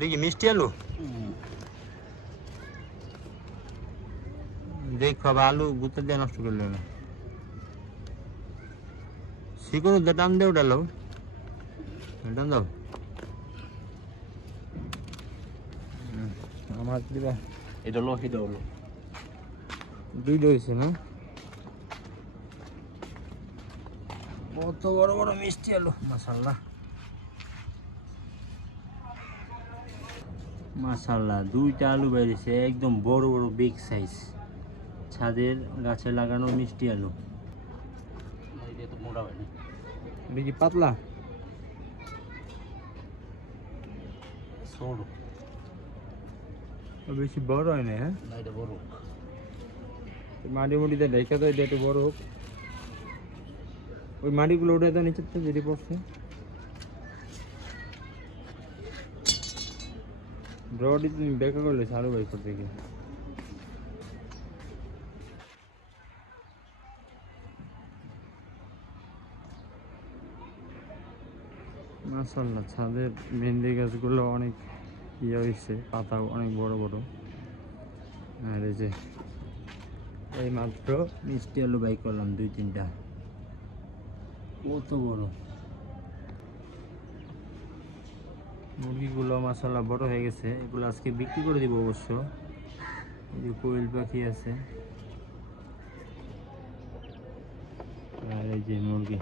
এটা কি মিষ্টি আলু? দেখ বাবা, আলু গুতে দিয়ে নষ্ট করলে না। শিকড় দিয়ে টান দিয়ে উঠালো, টান দাও। আমার দিবা এটা হলো এটা হলো দুইটা হয়েছে না? কত বড় বড় মিষ্টি আলু, মাশাআল্লাহ মাশাআল্লাহ। দুইটা আলু বেরিয়েছে, একদম বড় বড় বিগ সাইজ, ছাদের গাছে লাগানো মিষ্টি আলু। এটা তো মোটা হয় না, এটা কি পাতলা? ছোট বেশি বড় হয় না। হ্যাঁ, না এটা বড়। মাটি মুটিতে ঢেকে তো এটা একটু বড় হোক। ওই মাটিগুলো উঠে তো নিচের থেকে যেটি পড়ছে। রডি তুমি বেকা করলে সারো ভাই করতে গিয়ে। মাশাআল্লাহ, ছাদের ভেন্ডি গাছগুলো অনেক ইয়ে হয়েছে, পাতা অনেক বড় বড়। আর এই যে এই মাত্র মিষ্টি আলু বাই করলাম দুই তিনটা, কত বড়। মুরগিগুলো মাশাআল্লাহ বড় হয়ে গেছে, এগুলো আজকে বিক্রি করে দিব অবশ্য। এই যে কোয়েল পাখি আছে, আর এই যে মুরগি।